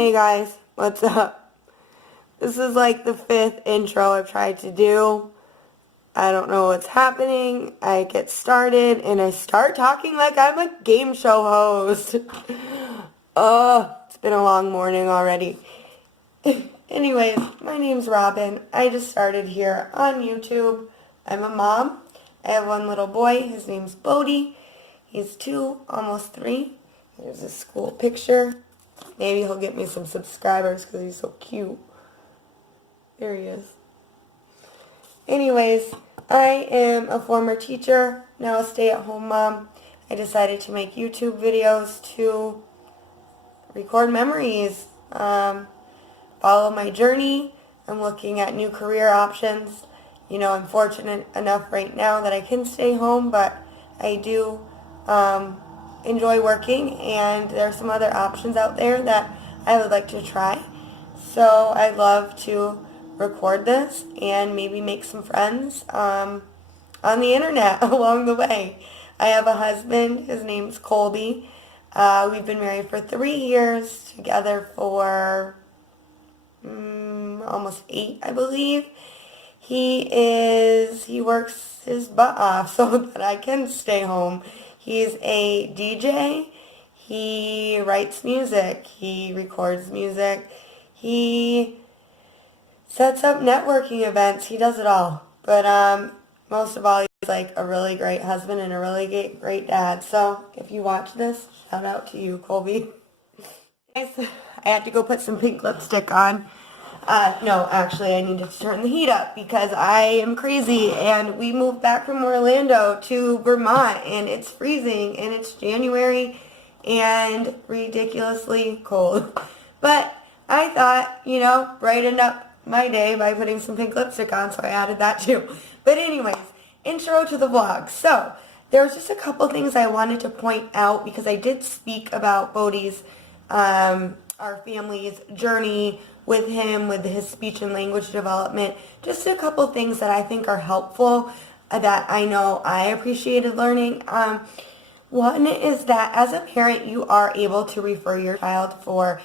Hey guys, what's up? This is like the 5th intro I've tried to do. I don't know what's happening. I get started and I start talking like I'm a game show host. It's been a long morning already. Anyways, my name's Robin. I just started here on YouTube. I'm a mom. I have one little boy. His name's Bodhi. He's 2, almost 3. Here's a school picture. Maybe he'll get me some subscribers because he's so cute. There he is. Anyways, I am a former teacher, now a stay-at-home mom. I decided to make YouTube videos to record memories, follow my journey. I'm looking at new career options. You know, I'm fortunate enough right now that I can stay home, but I do enjoy working, and there are some other options out there that I would like to try. So I'd love to record this and maybe make some friends on the internet along the way. I have a husband. His name's Colby. We've been married for 3 years, together for almost 8, I believe. He works his butt off so that I can stay home. He's a DJ. He writes music. He records music. He sets up networking events. He does it all. But most of all, he's like a really great husband and a really great dad. So if you watch this, shout out to you, Colby. I had to go put some pink lipstick on. No, actually, I needed to turn the heat up because I am crazy, and we moved back from Orlando to Vermont, and it's freezing, and it's January, and ridiculously cold. But I thought, you know, brighten up my day by putting some pink lipstick on, so I added that too. But anyways, intro to the vlog. So, there's just a couple things I wanted to point out because I did speak about Bodhi's, our family's journey with him, with his speech and language development. Just a couple things that I think are helpful that I know I appreciated learning. One is that as a parent, you are able to refer your child for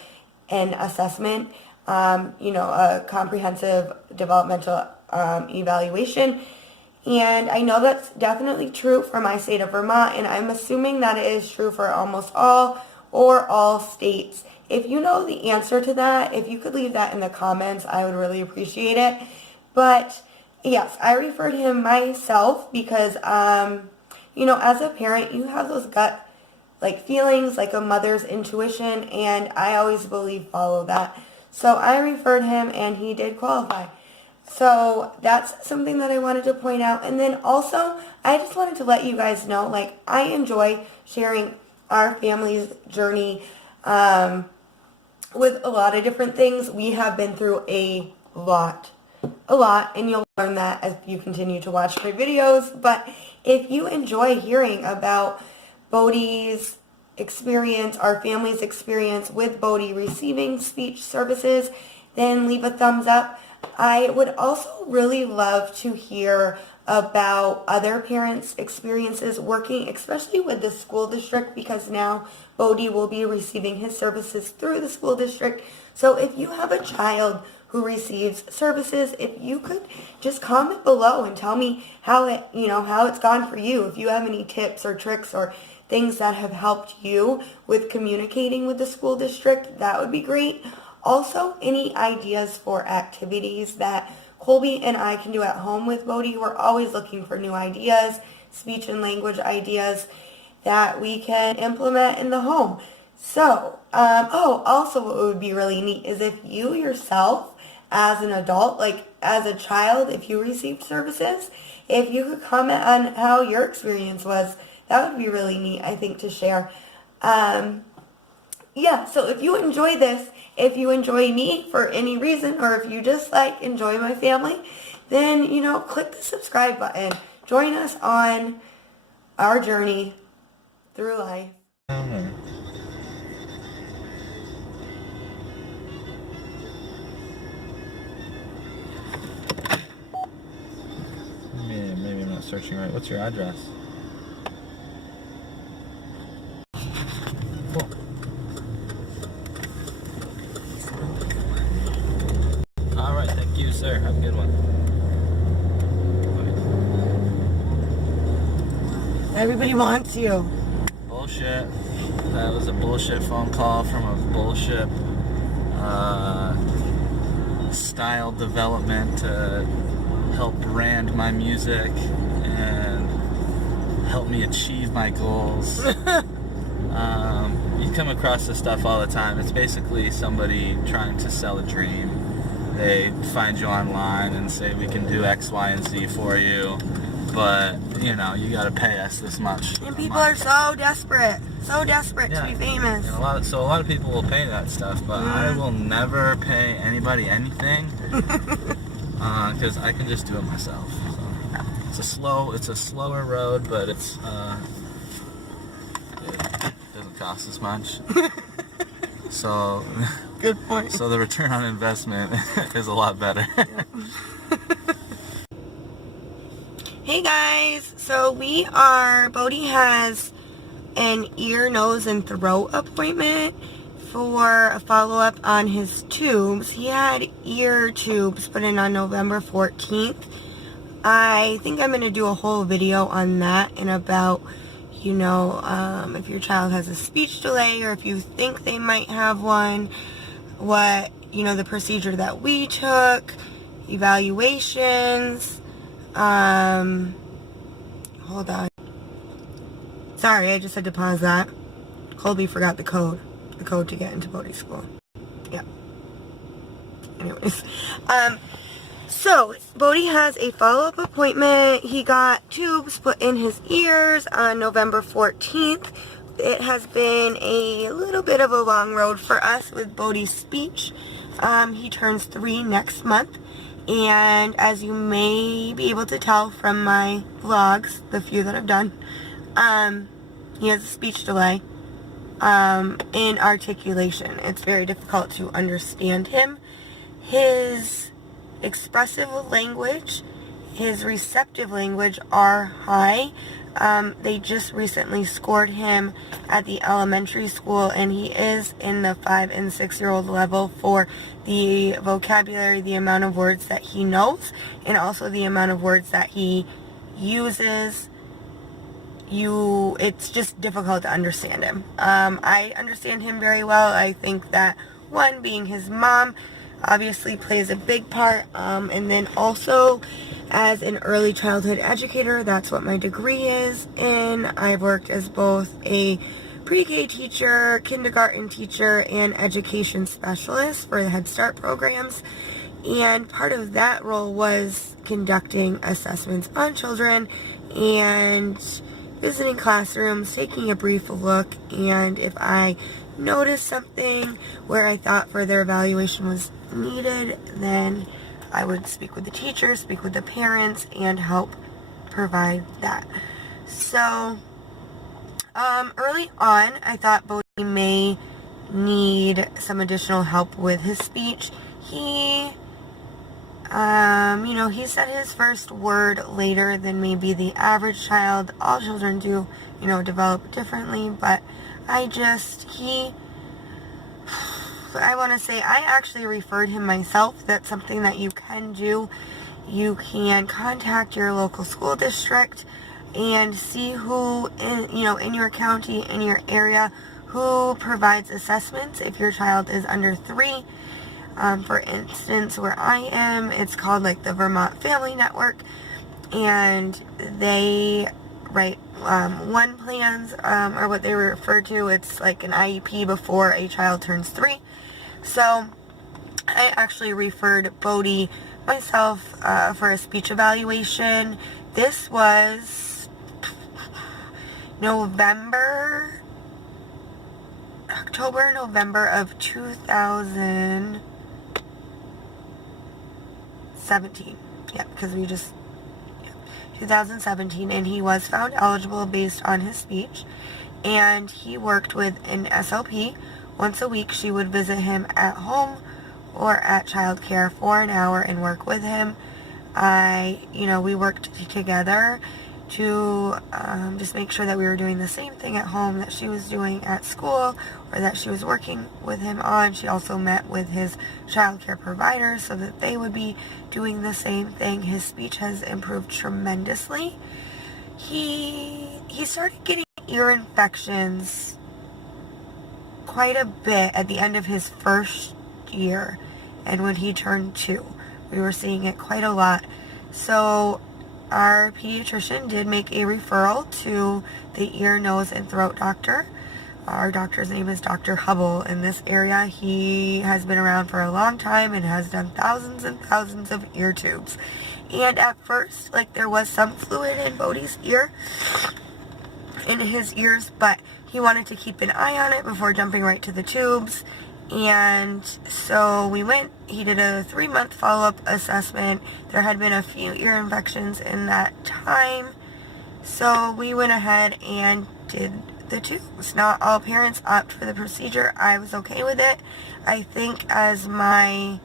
an assessment, you know, a comprehensive developmental evaluation. And I know that's definitely true for my state of Vermont, and I'm assuming that it is true for almost all or all states. If you know the answer to that, if you could leave that in the comments, I would really appreciate it. But yes, I referred him myself because, you know, as a parent, you have those gut like feelings, like a mother's intuition, and I always believe follow that. So I referred him, and he did qualify. So that's something that I wanted to point out. And then also, I just wanted to let you guys know, like, I enjoy sharing our family's journey with a lot of different things. We have been through a lot, and you'll learn that as you continue to watch my videos. But if you enjoy hearing about Bodhi's experience, our family's experience with Bodhi receiving speech services, then leave a thumbs up. I would also really love to hear about other parents' experiences working, especially with the school district, because now Bodhi will be receiving his services through the school district. So if you have a child who receives services, if you could just comment below and tell me how it's gone for you. If you have any tips or tricks or things that have helped you with communicating with the school district, that would be great. Also, any ideas for activities that Colby and I can do at home with Bodhi. We're always looking for new ideas, speech and language ideas that we can implement in the home. So, also what would be really neat is if you yourself, as an adult, like as a child, if you received services, if you could comment on how your experience was, that would be really neat, I think, to share. Yeah, so if you enjoy this, if you enjoy me for any reason, or if you just like enjoy my family, then, you know, click the subscribe button. Join us on our journey through life. Maybe I'm not searching right. What's your address? Cool. sir. Have a good one. Everybody wants you. Bullshit. That was a bullshit phone call from a bullshit style development to help brand my music and help me achieve my goals. You come across this stuff all the time. It's basically somebody trying to sell a dream. They find you online and say, we can do X, Y, and Z for you, but, you know, you gotta pay us this much. And people are so desperate to be famous. And a lot of people will pay that stuff, but I will never pay anybody anything, because I can just do it myself. So it's a slower road, but it doesn't cost as much. So good point. So the return on investment is a lot better. Hey guys, so Bodhi has an ear, nose, and throat appointment for a follow-up on his tubes. He had ear tubes put in on November 14th. I think I'm going to do a whole video on that and about, you know, if your child has a speech delay or if you think they might have one, what, you know, the procedure that we took, evaluations. Hold on. Sorry, I just had to pause that. Colby forgot the code to get into Bodhi school. Yeah. Anyways, so Bodhi has a follow-up appointment. He got tubes put in his ears on November 14th. It has been a little bit of a long road for us with Bodhi's speech. He turns 3 next month. And as you may be able to tell from my vlogs, the few that I've done, he has a speech delay in articulation. It's very difficult to understand him. His expressive language, his receptive language are high. They just recently scored him at the elementary school, and he is in the 5 and 6-year-old level for the vocabulary, the amount of words that he knows, and also the amount of words that he uses. It's just difficult to understand him. I understand him very well. I think that, one, being his mom obviously plays a big part, and then also as an early childhood educator, that's what my degree is in. I've worked as both a pre-K teacher, kindergarten teacher, and education specialist for the Head Start programs, and part of that role was conducting assessments on children and visiting classrooms, taking a brief look, and if I noticed something where I thought further evaluation was needed, then I would speak with the teacher, speak with the parents, and help provide that. So, early on, I thought Bodhi may need some additional help with his speech. He, he said his first word later than maybe the average child. All children do, develop differently, but I want to say I actually referred him myself. That's something that you can do. You can contact your local school district and see who in your county, in your area, who provides assessments if your child is under 3. For instance, where I am, it's called like the Vermont Family Network, and they write 1 plans, or what they refer to. It's like an IEP before a child turns 3. So I actually referred Bodhi myself for a speech evaluation. This was October, November of 2017. Yeah, because 2017, and he was found eligible based on his speech, and he worked with an SLP. Once a week, she would visit him at home or at childcare for an hour and work with him. We worked together to just make sure that we were doing the same thing at home that she was doing at school, or that she was working with him on. She also met with his child care provider so that they would be doing the same thing. His speech has improved tremendously. He started getting ear infections quite a bit at the end of his first year, and when he turned 2, we were seeing it quite a lot. So our pediatrician did make a referral to the ear, nose, and throat doctor. Our doctor's name is Dr. Hubble in this area. He has been around for a long time and has done thousands and thousands of ear tubes. And at first, like, there was some fluid in Bodhi's ear, in his ears, but he wanted to keep an eye on it before jumping right to the tubes. And so we went, he did a 3-month follow-up assessment. There had been a few ear infections in that time, so we went ahead and did the tubes. Not all parents opt for the procedure. I was okay with it. I think as my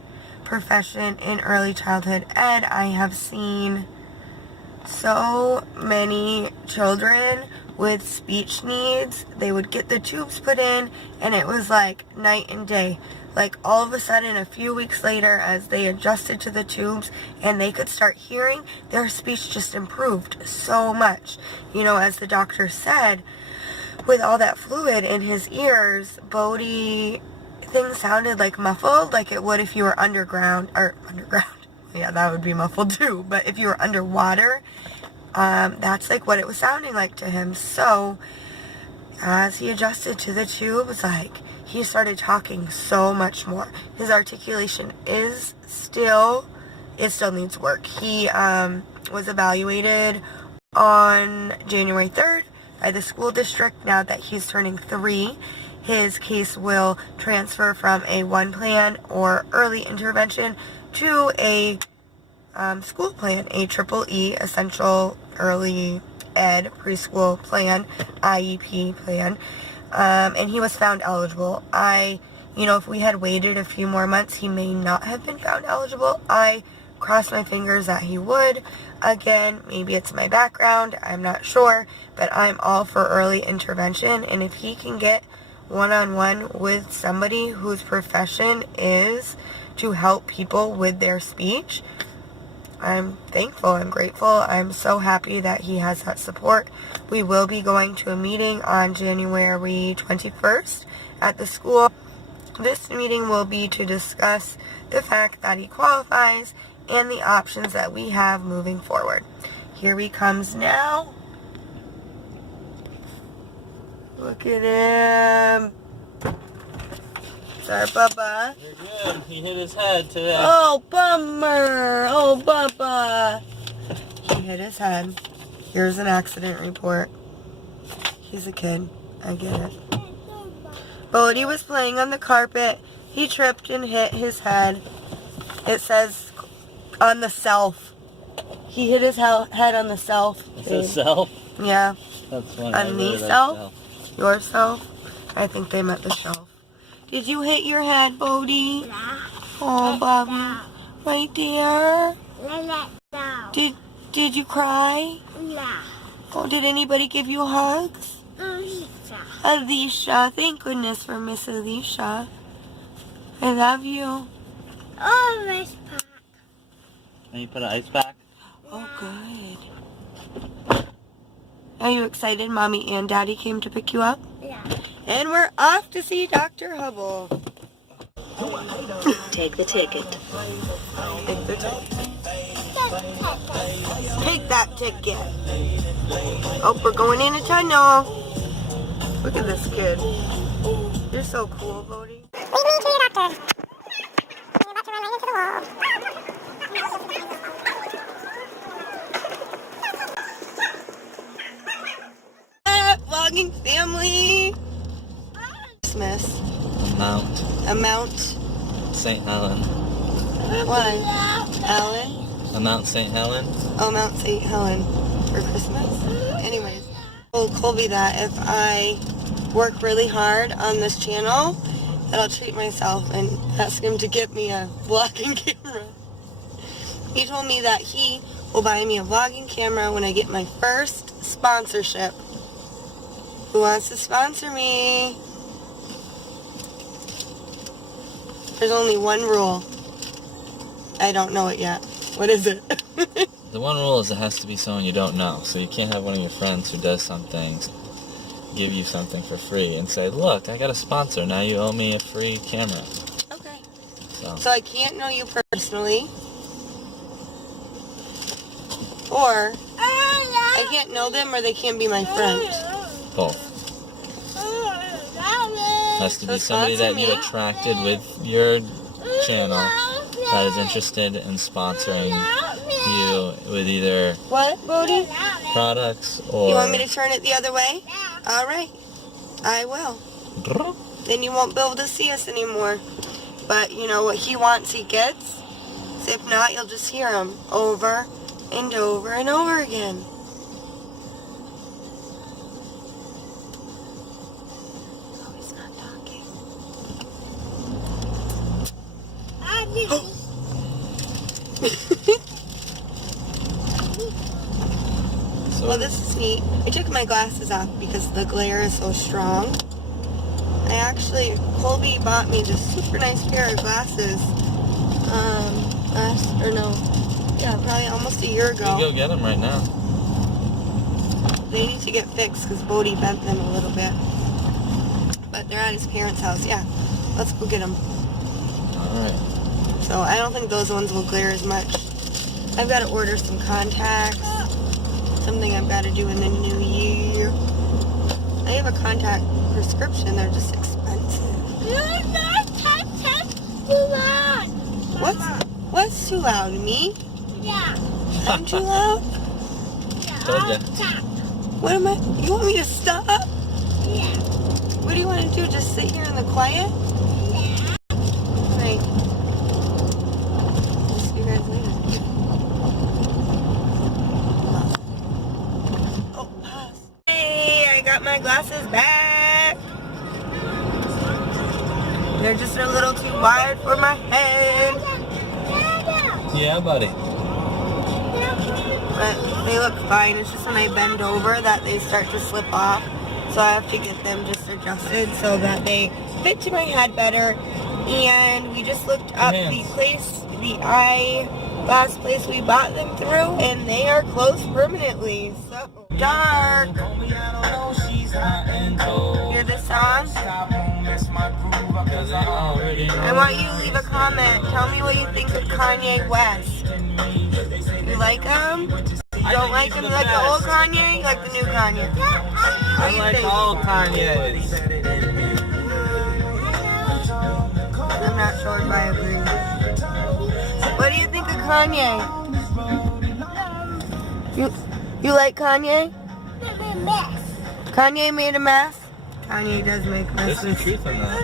profession in early childhood ed, I have seen so many children with speech needs. They would get the tubes put in and it was like night and day. Like all of a sudden, a few weeks later, as they adjusted to the tubes and they could start hearing, their speech just improved so much. You know, as the doctor said, with all that fluid in his ears, Bodhi, things sounded like muffled, like it would if you were underground. Yeah, that would be muffled too. But if you were underwater, that's like what it was sounding like to him. So as he adjusted to the tubes, like, he started talking so much more. His articulation it still needs work. He was evaluated on January 3rd by the school district. Now that he's turning 3, his case will transfer from a 1 plan or early intervention to a school plan, a EEE, Essential Early Ed Preschool Plan, IEP plan, and he was found eligible. If we had waited a few more months, he may not have been found eligible. I cross my fingers that he would. Again, maybe it's my background, I'm not sure, but I'm all for early intervention, and if he can get one-on-one with somebody whose profession is to help people with their speech, I'm thankful, I'm grateful, I'm so happy that he has that support. We will be going to a meeting on January 21st at the school. This meeting will be to discuss the fact that he qualifies and the options that we have moving forward. Here he comes now. Look at him. Sorry, Bubba. You're good. He hit his head today. Oh, bummer. Oh, Bubba. He hit his head. Here's an accident report. He's a kid. I get it. Bodhi was playing on the carpet. He tripped and hit his head. It says on the self. He hit his head on the self. It says self? Yeah. That's funny. On the self? Yourself? I think they meant the shelf. Did you hit your head, Bodhi? Yeah. Oh, Bobby. Right there? No. Did you cry? Yeah. Oh, did anybody give you hugs? Alicia. Thank goodness for Miss Alicia. I love you. Oh, ice pack. And you put an ice pack? Oh, good. Are you excited? Mommy and Daddy came to pick you up? Yeah. And we're off to see Dr. Hubble. Take the ticket. Take the ticket. Take that ticket. Oh, we're going in a tunnel. Look at this kid. You're so cool, Bodhi. Lead me to your doctor. You're about to run right into the wall. Vlogging family. Christmas. Amount. St. Helen. Why? Ellen? Mount St. Helen? Oh, Mount St. Helen for Christmas. Anyways, I told Colby that if I work really hard on this channel, that I'll treat myself and ask him to get me a vlogging camera. He told me that he will buy me a vlogging camera when I get my first sponsorship. Who wants to sponsor me? There's only one rule. I don't know it yet. What is it? The one rule is it has to be someone you don't know. So you can't have one of your friends who does something, give you something for free, and say, look, I got a sponsor. Now you owe me a free camera. Okay. So I can't know you personally. Or I can't know them or they can't be my friend. both. Has to be somebody that you attracted with your channel that is interested in sponsoring you with either What, Bodhi? products or... You want me to turn it the other way? Alright. I will. Then you won't be able to see us anymore. But you know what he wants, he gets. So if not, you'll just hear him over and over and over again. Oh, he's not talking. Well, this is neat. I took my glasses off because the glare is so strong. Colby bought me this super nice pair of glasses, probably almost a year ago. You go get them right now. They need to get fixed because Bodhi bent them a little bit. But they're at his parents' house. Yeah, let's go get them. Alright. So I don't think those ones will glare as much. I've got to order some contacts. Something I've got to do in the new year. I have a contact prescription. They're just expensive. What's too loud? Me? Yeah. I'm too loud? Told ya. What am I? You want me to stop? Yeah. What do you want to do? Just sit here in the quiet? Yeah. Right. I'll see you guys later. Oh, pass. Hey, I got my glasses back. They're just a little too wide for my head. Yeah, buddy. But they look fine. It's just when I bend over that they start to slip off. So I have to get them just adjusted so that they fit to my head better. And we just looked up the eyeglass place we bought them through, and they are closed permanently. So dark. Hear this song? I want you to leave a comment. Tell me what you think of Kanye West. You like him? You don't like him? You like the old Kanye? You like the new Kanye? I like all Kanye's. I'm not sure if I agree. What do you think of Kanye? You like Kanye? Kanye made a mess? Kanye does make messes. There's some truth in that.